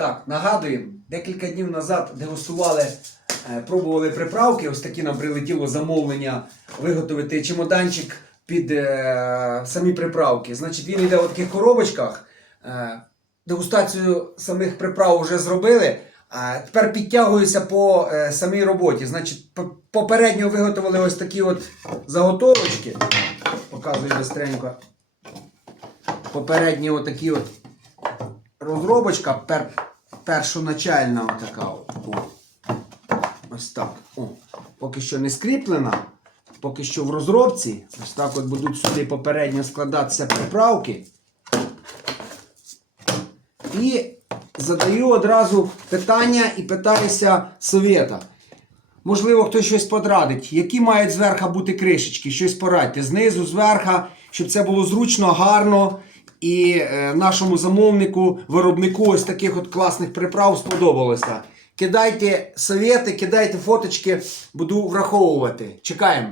Так, нагадуємо, декілька днів назад дегустували, е, пробували приправки. Ось такі нам прилетіло замовлення виготовити чемоданчик під е, самі приправки. Значить, він йде в таких коробочках. Е, дегустацію самих приправ вже зробили. А тепер підтягуюся по е, самій роботі. Значить, попередньо виготовили ось такі от заготовочки. Показую бистренько. Попередні отакі от розробочка пер, першоначальна отака. О. Ось так. О. Поки що не скріплена. Поки що в розробці. Ось так от будуть сюди попередньо складатися приправки. І задаю одразу питання і питаюся совєта. Можливо, хтось щось подрадить. Які мають зверха бути кришечки? Щось порадьте. Знизу, зверха, щоб це було зручно, гарно. І е, нашому замовнику, виробнику ось таких от класних приправ сподобалося. Кидайте совєти, кидайте фоточки, буду враховувати. Чекаємо.